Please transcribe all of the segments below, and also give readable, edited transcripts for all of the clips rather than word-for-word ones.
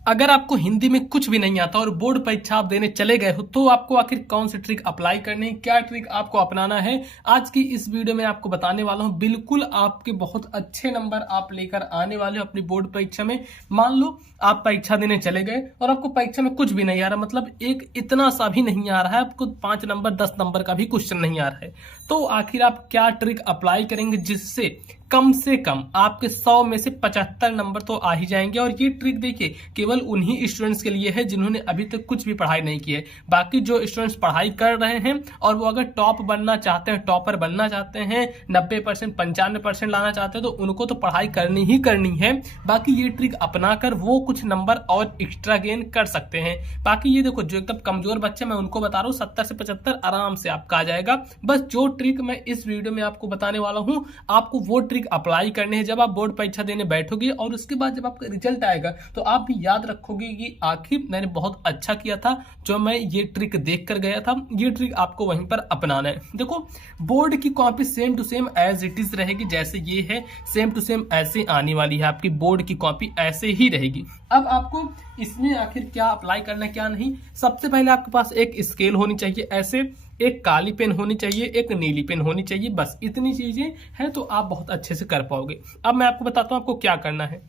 अगर आपको हिंदी में कुछ भी नहीं आता और बोर्ड परीक्षा आप देने चले गए हो तो आपको आखिर कौन सी ट्रिक अप्लाई करनी है, क्या ट्रिक आपको अपनाना है, आज की इस वीडियो में आपको बताने वाला हूं। बिल्कुल आपके बहुत अच्छे नंबर आप लेकर आने वाले हो अपनी बोर्ड परीक्षा में। मान लो आप परीक्षा देने चले गए और आपको परीक्षा में कुछ भी नहीं आ रहा, मतलब एक इतना सा भी नहीं आ रहा है, आपको 5 नंबर 10 नंबर का भी क्वेश्चन नहीं आ रहा है, तो आखिर आप क्या ट्रिक अप्लाई करेंगे जिससे कम से कम आपके 100 में से 75 नंबर तो आ ही जाएंगे। और ये ट्रिक देखिए केवल उन्हीं स्टूडेंट्स के लिए है जिन्होंने अभी तक कुछ भी पढ़ाई नहीं की है। बाकी जो स्टूडेंट्स पढ़ाई कर रहे हैं और वो अगर टॉप बनना चाहते हैं, टॉपर बनना चाहते हैं, 90% 95% लाना चाहते हैं, तो उनको तो पढ़ाई करनी ही करनी है। बाकी ये ट्रिक अपनाकर वो कुछ नंबर और एक्स्ट्रा गेन कर सकते हैं। बाकी ये देखो जो एकदम कमजोर बच्चे मैं उनको बता रहा हूँ 70 से 75 आराम से आपका आ जाएगा। बस जो ट्रिक मैं इस वीडियो में आपको बताने वाला हूँ आपको वो ट्रिक अप्लाई करने हैं जब आप बोर्ड परीक्षा देने बैठोगे, और उसके बाद जब आपका रिजल्ट आएगा तो आप भी याद रखोगे कि आखिर मैंने बहुत अच्छा किया था जो मैं ये ट्रिक देख कर गया था। ये ट्रिक आपको वहीं पर अपनाना है। देखो बोर्ड की copy same to same as it is रहेगी, जैसे ये है सेम टू सेम ऐसे आने वाली है आपकी बोर्ड की कॉपी, ऐसे ही रहेगी। अब आपको इसमें आखिर क्या अप्लाई करना क्या नहीं, सबसे पहले आपके पास एक स्केल होनी चाहिए, ऐसे एक काली पेन होनी चाहिए, एक नीली पेन होनी चाहिए, बस इतनी चीजें हैं तो आप बहुत अच्छे से कर पाओगे। अब मैं आपको बताता हूं आपको क्या करना है।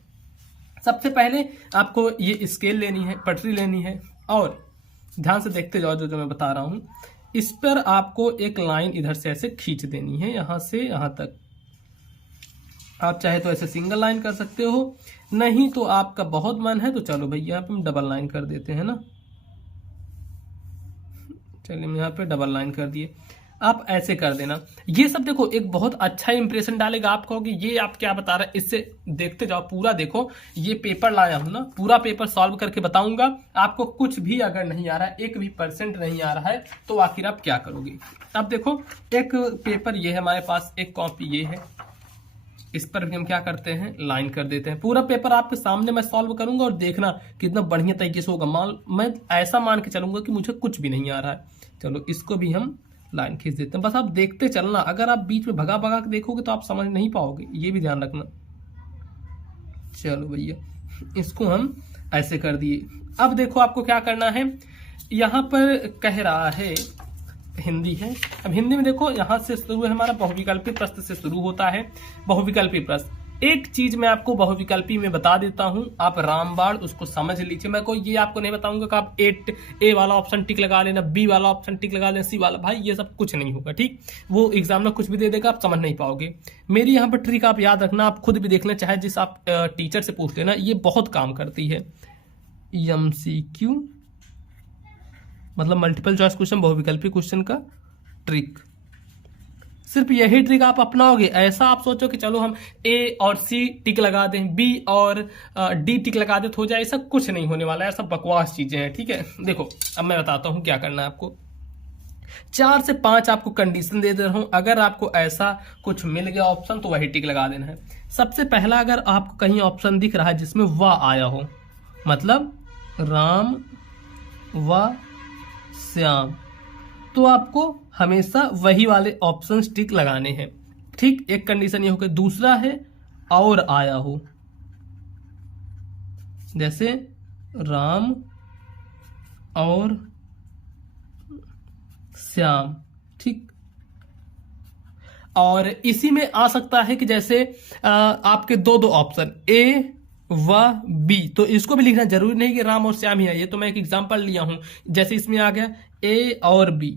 सबसे पहले आपको ये स्केल लेनी है, पटरी लेनी है, और ध्यान से देखते जाओ जो जो मैं बता रहा हूं। इस पर आपको एक लाइन इधर से ऐसे खींच देनी है, यहां से यहां तक। आप चाहे तो ऐसे सिंगल लाइन कर सकते हो, नहीं तो आपका बहुत मन है तो चलो भैया यहाँ पे हम डबल लाइन कर देते हैं ना। चलिए हम यहाँ पे डबल लाइन कर दिए, आप ऐसे कर देना। ये सब देखो एक बहुत अच्छा इंप्रेशन डालेगा। आप कहोगे ये आप क्या बता रहे हैं, इससे देखते जाओ पूरा देखो। ये पेपर लाया हूं ना, पूरा पेपर सॉल्व करके बताऊंगा। आपको कुछ भी अगर नहीं आ रहा है, 1% नहीं आ रहा है, तो आखिर आप क्या करोगे। अब देखो एक पेपर ये है हमारे पास, एक कॉपी ये है, इस पर भी हम क्या करते हैं लाइन कर देते हैं। पूरा पेपर आपके सामने मैं सॉल्व करूंगा और देखना कितना बढ़िया तरीके से होगा। मैं ऐसा मान के चलूंगा कि मुझे कुछ भी नहीं आ रहा है। चलो इसको भी हम लाइन खींच देते हैं, बस आप देखते चलना। अगर आप बीच में भगा भगा के देखोगे तो आप समझ नहीं पाओगे, ये भी ध्यान रखना। चलो भैया इसको हम ऐसे कर दिए। अब देखो आपको क्या करना है, यहां पर कह रहा है हिंदी है। अब हिंदी में देखो यहां से शुरू है हमारा बहुविकल्पी प्रश्न से शुरू होता है बहुविकल्पी प्रश्न। एक चीज मैं आपको बहुविकल्पी में बता देता हूं, आप रामबाण उसको समझ लीजिए। मैं कोई ये आपको नहीं बताऊंगा कि आप ए वाला ऑप्शन टिक लगा लेना, बी वाला ऑप्शन टिक लगा लेना, सी वाला, भाई ये सब कुछ नहीं होगा, ठीक। वो एग्जाम में कुछ भी दे देगा, आप समझ नहीं पाओगे। मेरी यहाँ पर ट्रिक आप याद रखना, आप खुद भी देख लेना, चाहे जिस आप टीचर से पूछ लेना, ये बहुत काम करती है। MCQ मतलब मल्टीपल चॉइस क्वेश्चन, बहुविकल्पी क्वेश्चन का ट्रिक। सिर्फ यही ट्रिक आप अपनाओगे। ऐसा आप सोचो कि चलो हम ए और सी टिक लगा दें, बी और डी टिक लगा दें तो हो जाए, ऐसा कुछ नहीं होने वाला है। सब बकवास चीजें हैं, ठीक है। देखो अब मैं बताता हूं क्या करना है आपको। 4 से 5 आपको कंडीशन दे रहा हूं, अगर आपको ऐसा कुछ मिल गया ऑप्शन तो वही टिक लगा देना है। सबसे पहला अगर आपको कहीं ऑप्शन दिख रहा है जिसमें वाह आया हो, मतलब राम व श्याम, तो आपको हमेशा वही वाले ऑप्शन टिक लगाने हैं, ठीक। एक कंडीशन ये हो गई। दूसरा है और आया हो, जैसे राम और श्याम, ठीक। और इसी में आ सकता है कि जैसे आपके दो ऑप्शन ए व बी, तो इसको भी लिखना जरूरी नहीं कि राम और श्याम ही है। ये तो मैं एक एग्जांपल लिया हूं, जैसे इसमें आ गया ए और बी,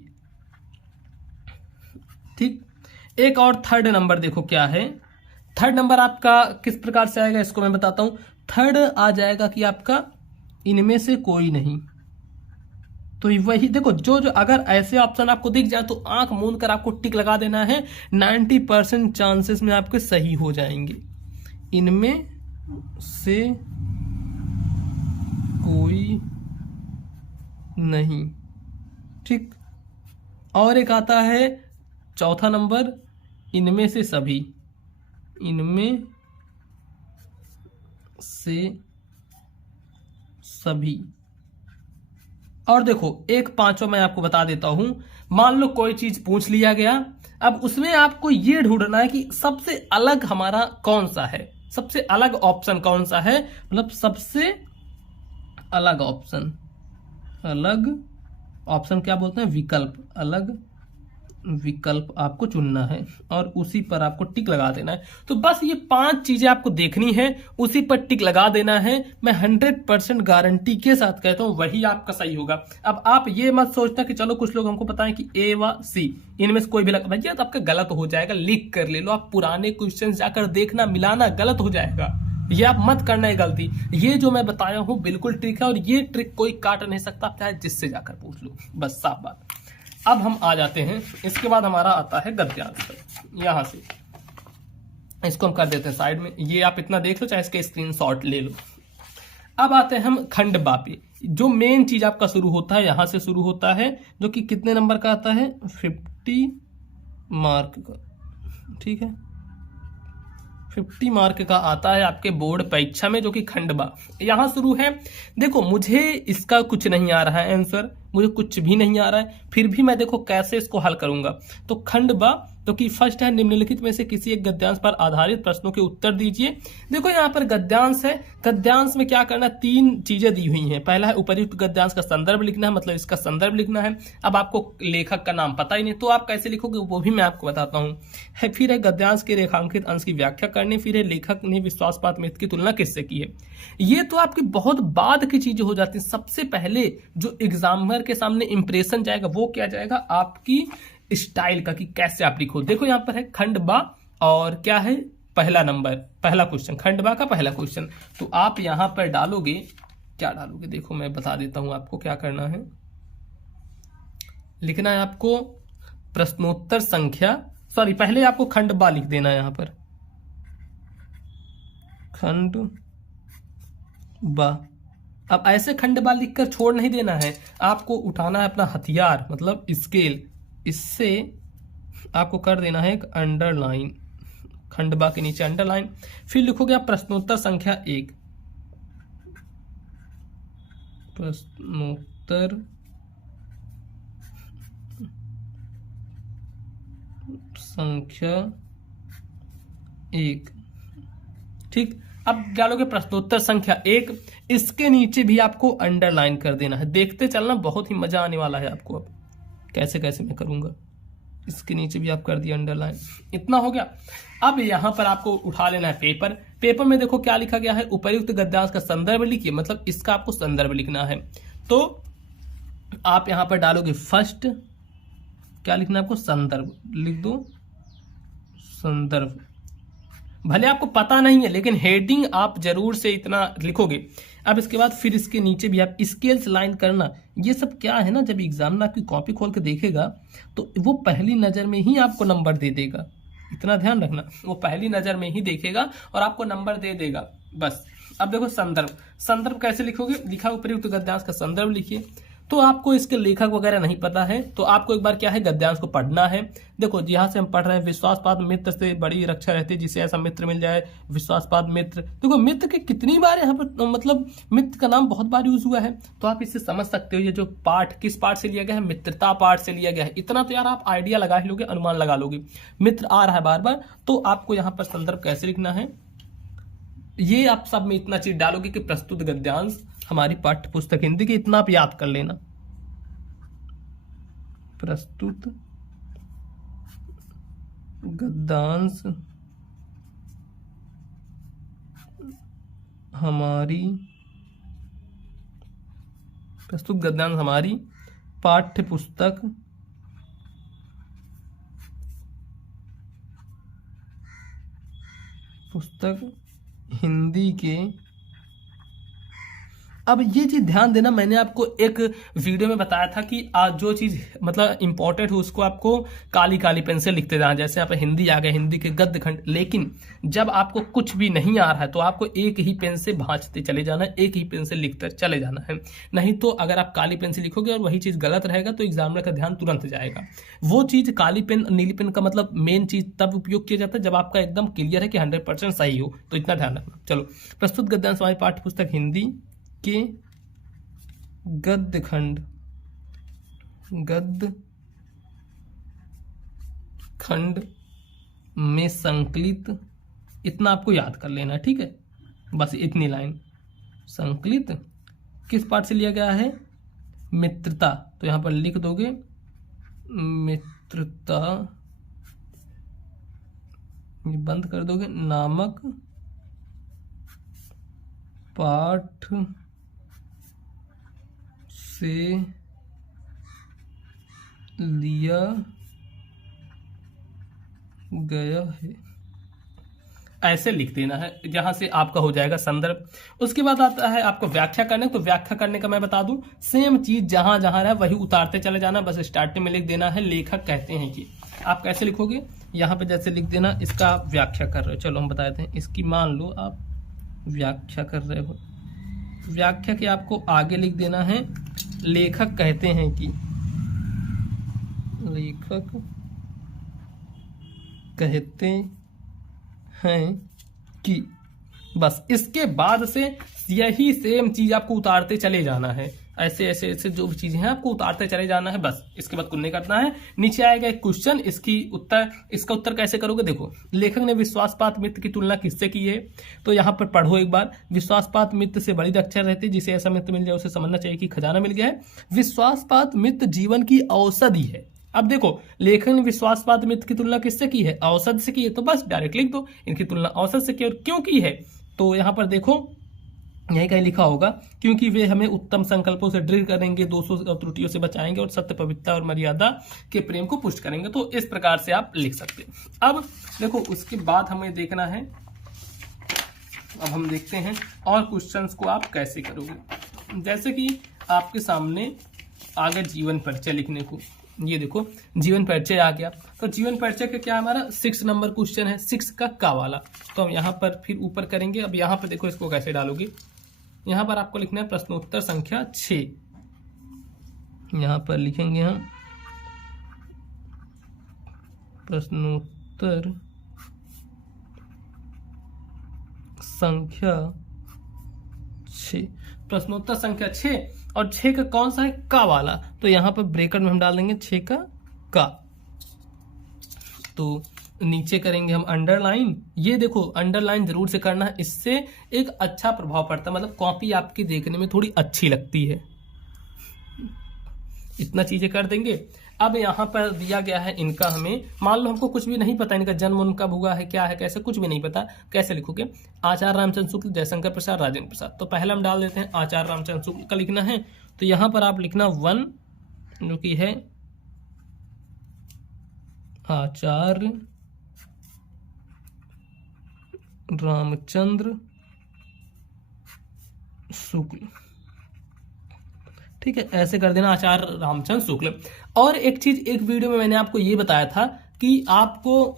ठीक। एक और थर्ड नंबर देखो क्या है। थर्ड नंबर आपका किस प्रकार से आएगा इसको मैं बताता हूं। थर्ड आ जाएगा कि आपका इनमें से कोई नहीं, तो वही देखो जो जो अगर ऐसे ऑप्शन आपको दिख जाए तो आंख मूंद कर आपको टिक लगा देना है। 90% चांसेस में आपके सही हो जाएंगे। इनमें से कोई नहीं, ठीक। और एक आता है चौथा नंबर, इनमें से सभी, इनमें से सभी। और देखो एक पांचवा मैं आपको बता देता हूं। मान लो कोई चीज पूछ लिया गया, अब उसमें आपको ये ढूंढना है कि सबसे अलग हमारा कौन सा है, सबसे अलग ऑप्शन कौन सा है, मतलब सबसे अलग ऑप्शन, अलग ऑप्शन क्या बोलते हैं, विकल्प, अलग विकल्प आपको चुनना है और उसी पर आपको टिक लगा देना है। तो बस ये 5 चीजें आपको देखनी है, उसी पर टिक लगा देना है। मैं 100% गारंटी के साथ कहता हूं वही आपका सही होगा। अब आप ये मत सोचना कि चलो कुछ लोग हमको बताएं कि ए व सी इनमें से कोई भी लगा, भैया तो आपका गलत हो जाएगा, लिख कर ले लो। आप पुराने क्वेश्चन जाकर देखना, मिलाना गलत हो जाएगा, ये आप मत करना है गलती। ये जो मैं बताया हूं बिल्कुल ट्रिक है और ये ट्रिक कोई काट नहीं सकता, चाहे जिससे जाकर पूछ लो, बस साफ बात। अब हम आ जाते हैं, इसके बाद हमारा आता है गद्यांश। यहां से इसको हम कर देते हैं साइड में, ये आप इतना देख लो, चाहे इसके स्क्रीनशॉट ले लो। अब आते हैं हम खंडबा पे। जो मेन चीज आपका शुरू होता है यहां से शुरू होता है, जो कि कितने नंबर का आता है, 50 मार्क का, ठीक है, 50 मार्क का आता है आपके बोर्ड परीक्षा में, जो कि खंडबा यहां शुरू है। देखो मुझे इसका कुछ नहीं आ रहा है आंसर, मुझे कुछ भी नहीं आ रहा है, फिर भी मैं देखो कैसे इसको हल करूंगा। तो खंडबा तो कि फर्स्ट है, निम्नलिखित में से किसी एक गद्यांश पर आधारित प्रश्नों के उत्तर दीजिए। देखो यहाँ पर गद्यांश है, गद्यांश में क्या करना, 3 चीजें दी हुई हैं। पहला है उपयुक्त गद्यांश का संदर्भ लिखना है, मतलब इसका संदर्भ लिखना है। अब आपको लेखक का नाम पता ही नहीं, तो आप कैसे लिखोगे वो भी मैं आपको बताता हूँ। फिर है गद्यांश के रेखांकित अंश की व्याख्या करनी, फिर है लेखक ने विश्वासपात मित्र की तुलना किससे की है। ये तो आपकी बहुत बाद की चीजें हो जाती है। सबसे पहले जो एग्जामिनर के सामने इंप्रेशन जाएगा वो क्या जाएगा, आपकी स्टाइल का, कि कैसे आप लिखो। देखो यहाँ पर है खंडबा और क्या है, पहला नंबर, पहला क्वेश्चन, खंडबा का पहला क्वेश्चन। तो आप यहां पर डालोगे, क्या डालोगे, देखो मैं बता देता हूं आपको क्या करना है। लिखना है आपको प्रश्नोत्तर संख्या, सॉरी पहले आपको खंडबा लिख देना है यहां पर, खंडबा। अब ऐसे खंडबा लिखकर छोड़ नहीं देना है, आपको उठाना है अपना हथियार, मतलब स्केल, इससे आपको कर देना है एक अंडरलाइन, खंडबा के नीचे अंडरलाइन। फिर लिखोगे आप प्रश्नोत्तर संख्या 1, प्रश्नोत्तर संख्या 1, ठीक। अब डालोगे प्रश्नोत्तर संख्या 1, इसके नीचे भी आपको अंडरलाइन कर देना है। देखते चलना, बहुत ही मजा आने वाला है आपको। अब कैसे कैसे मैं करूंगा, इसके नीचे भी आप कर दिया अंडरलाइन, इतना हो गया। अब यहां पर आपको उठा लेना है पेपर। पेपर में देखो क्या लिखा गया है, उपयुक्त गद्यांश का संदर्भ लिखिए, मतलब इसका आपको संदर्भ लिखना है। तो आप यहां पर डालोगे फर्स्ट, क्या लिखना है आपको, संदर्भ लिख दो, संदर्भ। भले आपको पता नहीं है लेकिन हेडिंग आप जरूर से इतना लिखोगे। अब इसके बाद फिर इसके नीचे भी आप स्केल्स लाइन करना। ये सब क्या है ना, जब एग्जाम में आपकी कॉपी खोल के देखेगा तो वो पहली नजर में ही आपको नंबर दे देगा, इतना ध्यान रखना, वो पहली नजर में ही देखेगा और आपको नंबर दे देगा, बस। अब देखो संदर्भ, संदर्भ कैसे लिखोगे, लिखा उपयुक्त गद्यांश का संदर्भ लिखिए। तो आपको इसके लेखक वगैरह नहीं पता है तो आपको एक बार क्या है, गद्यांश को पढ़ना है। देखो यहाँ से हम पढ़ रहे हैं, विश्वासपात मित्र से बड़ी रक्षा रहती है, जिसे ऐसा मित्र मिल जाए, विश्वासपात मित्र। देखो मित्र के कितनी बार यहाँ पर, मतलब मित्र का नाम बहुत बार यूज हुआ है, तो आप इससे समझ सकते हो ये जो पाठ किस पाठ से लिया गया है, मित्रता पाठ से लिया गया है। इतना तो यार आप आइडिया लगा ही लोगे, अनुमान लगा लोगे, मित्र आ रहा है बार बार। तो आपको यहाँ पर संदर्भ कैसे लिखना है, ये आप सब में इतना चीज डालोगे कि प्रस्तुत गद्यांश हमारी पाठ्य पुस्तक हिंदी की, इतना आप याद कर लेना, प्रस्तुत गद्यांश हमारी, प्रस्तुत गद्यांश हमारी पाठ्य पुस्तक हिंदी के। अब ये चीज ध्यान देना, मैंने आपको एक वीडियो में बताया था कि आज जो चीज मतलब इंपॉर्टेंट है उसको आपको काली काली पेन से लिखते जाना। जैसे आप हिंदी आ गया, हिंदी के गद्य खंड, लेकिन जब आपको कुछ भी नहीं आ रहा है तो आपको एक ही पेन से भांजते चले जाना है, एक ही पेन से लिखते चले जाना है। नहीं तो अगर आप काली पेन से लिखोगे और वही चीज गलत रहेगा तो एग्जामिनर का ध्यान तुरंत जाएगा। वो चीज काली पेन नीली पेन का मतलब मेन चीज तब उपयोग किया जाता है जब आपका एकदम क्लियर है कि 100% सही हो, तो इतना ध्यान रखना। चलो, प्रस्तुत गद्यांश हमारी पाठ्य पुस्तक हिंदी के गद्य खंड में संकलित, इतना आपको याद कर लेना, ठीक है, बस इतनी लाइन, संकलित किस पाठ से लिया गया है? मित्रता। तो यहाँ पर लिख दोगे मित्रता, बंद कर दोगे, नामक पाठ से लिया गया है। ऐसे लिख देना है, जहां से आपका हो जाएगा संदर्भ। उसके बाद आता है आपको व्याख्या करने। तो व्याख्या करने का मैं बता दूं, सेम चीज जहां जहां रहा वही उतारते चले जाना, बस स्टार्टिंग में लिख देना है लेखक कहते हैं कि। आप कैसे लिखोगे? यहाँ पे जैसे लिख देना, इसका आप व्याख्या कर रहे हो, चलो हम बता देते हैं। इसकी मान लो आप व्याख्या कर रहे हो, व्याख्या के आपको आगे लिख देना है लेखक कहते हैं कि, लेखक कहते हैं कि। बस इसके बाद से यही सेम चीज आपको उतारते चले जाना है, ऐसे ऐसे ऐसे जो भी चीजें हैं आपको उतारते चले जाना है। बस इसके बाद कुछ नहीं करना है। नीचे आएगा एक क्वेश्चन, इसका उत्तर कैसे करोगे? देखो, लेखक ने विश्वासपात मित्र की तुलना किससे की है? तो यहाँ पर पढ़ो एक बार। विश्वासपात मित्र से बड़ी अक्षर रहती है, जिसे ऐसा मित्र मिल जाए उसे समझना चाहिए कि खजाना मिल गया है। विश्वासपात मित्र जीवन की औषधि है। अब देखो, लेखक ने विश्वासपात मित्र की तुलना किससे की है? औषध से की है। तो बस डायरेक्ट लिख दो, इनकी तुलना औषध से की और क्यों की है? तो यहाँ पर देखो, यही कहीं लिखा होगा, क्योंकि वे हमें उत्तम संकल्पों से दृढ़ करेंगे, दोषों और त्रुटियों से बचाएंगे और सत्य, पवित्रता और मर्यादा के प्रेम को पुष्ट करेंगे। तो इस प्रकार से आप लिख सकते हैं। अब देखो, उसके बाद हमें देखना है, अब हम देखते हैं और क्वेश्चंस को आप कैसे करोगे। जैसे कि आपके सामने आगे जीवन परिचय लिखने को, ये देखो जीवन परिचय आ गया। तो जीवन परिचय का क्या हमारा 6 नंबर क्वेश्चन है, 6 का वाला। तो हम यहाँ पर फिर ऊपर करेंगे। अब यहाँ पर देखो, इसको कैसे डालोगे? यहाँ पर आपको लिखना है प्रश्नोत्तर संख्या 6। यहाँ पर लिखेंगे हम प्रश्नोत्तर संख्या 6, प्रश्नोत्तर संख्या 6। और 6 का कौन सा है? का वाला। तो यहाँ पर ब्रैकेट में हम डाल देंगे 6 का। तो नीचे करेंगे हम अंडरलाइन। ये देखो, अंडरलाइन जरूर से करना है, इससे एक अच्छा प्रभाव पड़ता है, मतलब कॉपी आपकी देखने में थोड़ी अच्छी लगती है। इतना चीजें कर देंगे। अब यहाँ पर दिया गया है इनका, हमें मान लो हमको कुछ भी नहीं पता, इनका जन्म उनका हुआ है, क्या है, कैसे, कुछ भी नहीं पता, कैसे लिखोगे? आचार्य रामचंद्र शुक्ल, जयशंकर प्रसाद, राजेंद्र प्रसाद। तो पहले हम डाल देते हैं आचार्य रामचंद्र शुक्ल का लिखना है। तो यहाँ पर आप लिखना 1, जो कि है आचार्य रामचंद्र शुक्ल। ठीक है, ऐसे कर देना, आचार्य रामचंद्र शुक्ल। और एक चीज, एक वीडियो में मैंने आपको ये बताया था कि आपको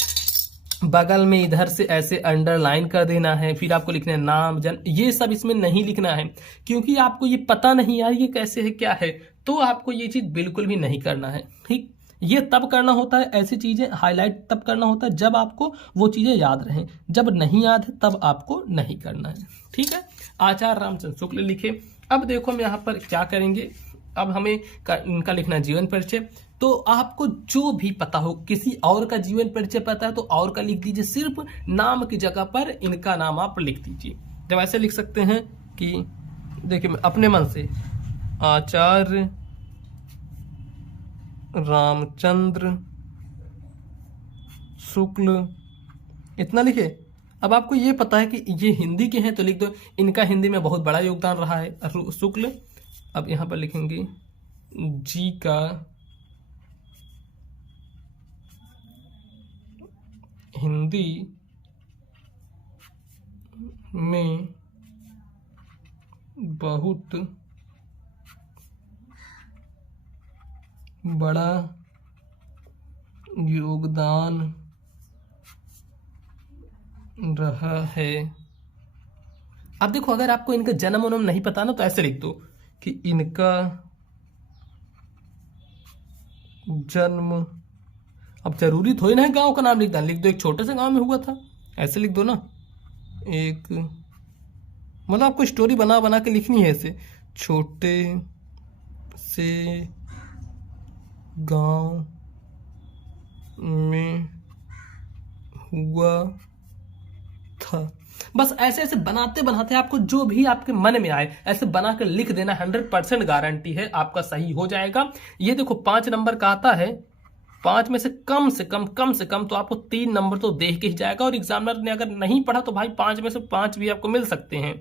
बगल में इधर से ऐसे अंडरलाइन कर देना है, फिर आपको लिखना है नाम, जन्म, ये सब इसमें नहीं लिखना है, क्योंकि आपको ये पता नहीं यार ये कैसे है, क्या है। तो आपको ये चीज बिल्कुल भी नहीं करना है। ठीक, ये तब करना होता है, ऐसी चीजें हाईलाइट तब करना होता है जब आपको वो चीजें याद रहें, जब नहीं याद है तब आपको नहीं करना है। ठीक है, आचार्य रामचंद्र शुक्ल लिखे। अब देखो हम यहाँ पर क्या करेंगे, अब हमें इनका लिखना जीवन परिचय। तो आपको जो भी पता हो, किसी और का जीवन परिचय पता है तो और का लिख दीजिए, सिर्फ नाम की जगह पर इनका नाम आप लिख दीजिए। जब ऐसे लिख सकते हैं कि देखिए अपने मन से, आचार्य रामचंद्र शुक्ल, इतना लिखे। अब आपको ये पता है कि ये हिंदी के हैं तो लिख दो, इनका हिंदी में बहुत बड़ा योगदान रहा है शुक्ल। अब यहाँ पर लिखेंगे जी का हिंदी में बहुत बड़ा योगदान रहा है। अब देखो, अगर आपको इनका जन्म उन्म नहीं पता ना, तो ऐसे लिख दो कि इनका जन्म, अब जरूरी थोड़ी ना है गांव का नाम लिखना, लिख दो एक छोटे से गांव में हुआ था, ऐसे लिख दो ना। एक मतलब आपको स्टोरी बना बना के लिखनी है, ऐसे छोटे से गांव में हुआ था। बस ऐसे ऐसे बनाते बनाते आपको जो भी आपके मन में आए ऐसे बनाकर लिख देना, 100% गारंटी है आपका सही हो जाएगा। ये देखो 5 नंबर का आता है, 5 में से कम तो आपको 3 नंबर तो दे के ही जाएगा। और एग्जामिनर ने अगर नहीं पढ़ा तो भाई 5 में से 5 भी आपको मिल सकते हैं।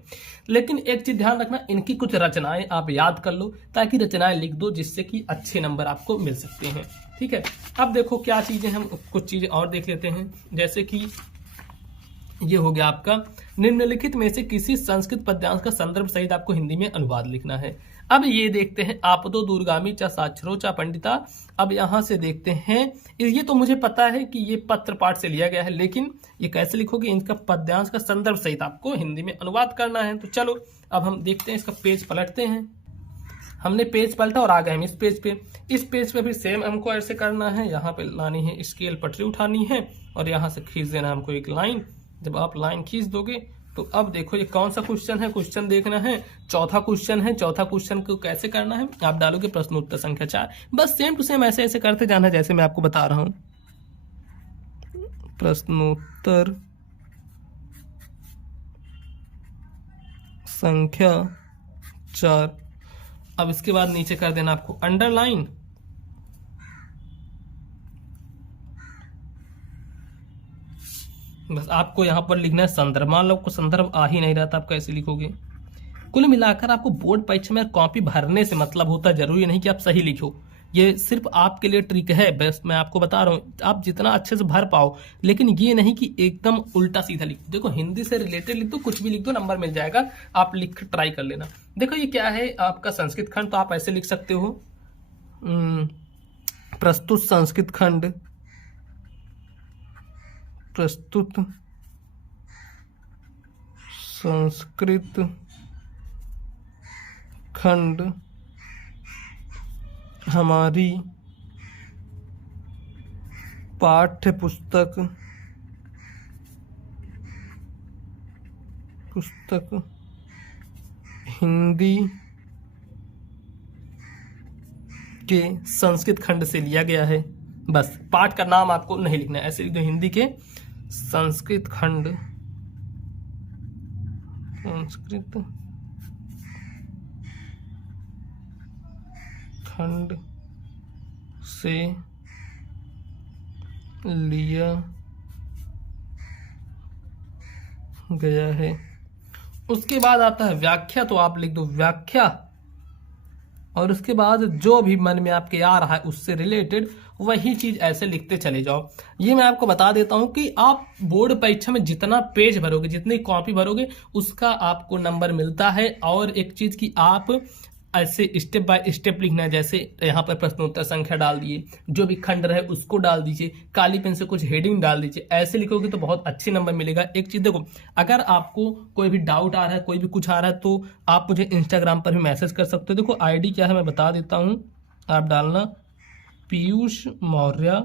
लेकिन एक चीज ध्यान रखना, इनकी कुछ रचनाएं आप याद कर लो, ताकि रचनाएं लिख दो जिससे कि अच्छे नंबर आपको मिल सकते हैं। ठीक है, अब देखो क्या चीजें, हम कुछ चीजें और देख लेते हैं। जैसे कि ये हो गया आपका, निम्नलिखित में से किसी संस्कृत पद्यांश का संदर्भ सहित आपको हिंदी में अनुवाद लिखना है। अब ये देखते हैं, आपदो दूरगामी चा साक्षरो चा पंडिता। अब यहां से देखते हैं, ये तो मुझे पता है कि ये पत्र पाठ से लिया गया है, लेकिन ये कैसे लिखोगे, इनका पद्यांश का संदर्भ सहित आपको हिंदी में अनुवाद करना है। तो चलो अब हम देखते हैं, इसका पेज पलटते हैं। हमने पेज पलटा और आ गए हम इस पेज पे। इस पेज पे भी सेम हमको ऐसे करना है, यहाँ पे लानी है स्केल, पटरी उठानी है और यहाँ से खींच देना हमको एक लाइन। जब आप लाइन खींच दोगे तो अब देखो ये कौन सा क्वेश्चन है, क्वेश्चन देखना है, चौथा क्वेश्चन है। चौथा क्वेश्चन को कैसे करना है, आप डालोगे प्रश्नोत्तर संख्या 4। बस सेम टू सेम ऐसे ऐसे करते जाना जैसे मैं आपको बता रहा हूं। प्रश्नोत्तर संख्या 4। अब इसके बाद नीचे कर देना आपको अंडरलाइन। बस आपको यहां पर लिखना है संदर्भ। मान लो आपको संदर्भ आ ही नहीं रहा था, आप कैसे लिखोगे। कुल मिलाकर आपको बोर्ड परीक्षा में कॉपी भरने से मतलब होता है, जरूरी नहीं कि आप सही लिखो। ये सिर्फ आपके लिए ट्रिक है, बस मैं आपको बता रहा हूँ, आप जितना अच्छे से भर पाओ। लेकिन ये नहीं कि एकदम उल्टा सीधा लिखो। देखो हिंदी से रिलेटेड लिख दो, कुछ भी लिख दो, नंबर मिल जाएगा। आप लिख ट्राई कर लेना। देखो ये क्या है, आपका संस्कृत खंड, तो आप ऐसे लिख सकते हो, प्रस्तुत संस्कृत खंड, प्रस्तुत संस्कृत खंड हमारी पाठ्य पुस्तक हिंदी के संस्कृत खंड से लिया गया है। बस पाठ का नाम आपको नहीं लिखना है, ऐसे लिख दो, हिंदी के संस्कृत खंड से लिया गया है। उसके बाद आता है व्याख्या, तो आप लिख दो व्याख्या, और उसके बाद जो भी मन में आपके आ रहा है उससे रिलेटेड वही चीज ऐसे लिखते चले जाओ। ये मैं आपको बता देता हूं कि आप बोर्ड परीक्षा में जितना पेज भरोगे, जितनी कॉपी भरोगे, उसका आपको नंबर मिलता है। और एक चीज की आप ऐसे स्टेप बाय स्टेप लिखना है। जैसे यहाँ पर प्रश्नोत्तर संख्या डाल दिए, जो भी खंड रहे उसको डाल दीजिए, काली पेन से कुछ हेडिंग डाल दीजिए। ऐसे लिखोगे तो बहुत अच्छे नंबर मिलेगा। एक चीज देखो, अगर आपको कोई भी डाउट आ रहा है, कोई भी कुछ आ रहा है, तो आप मुझे इंस्टाग्राम पर भी मैसेज कर सकते हो। देखो आईडी क्या है मैं बता देता हूँ, आप डालना पीयूष मौर्य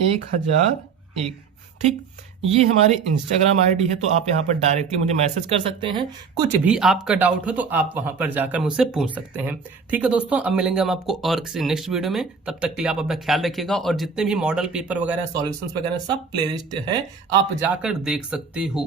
1001। ठीक, ये हमारी इंस्टाग्राम आईडी है, तो आप यहाँ पर डायरेक्टली मुझे मैसेज कर सकते हैं। कुछ भी आपका डाउट हो तो आप वहां पर जाकर मुझसे पूछ सकते हैं। ठीक है दोस्तों, अब मिलेंगे हम आपको और किसी नेक्स्ट वीडियो में। तब तक के लिए आप अपना ख्याल रखिएगा, और जितने भी मॉडल पेपर वगैरह, सॉल्यूशंस वगैरह सब प्लेलिस्ट है, आप जाकर देख सकते हो।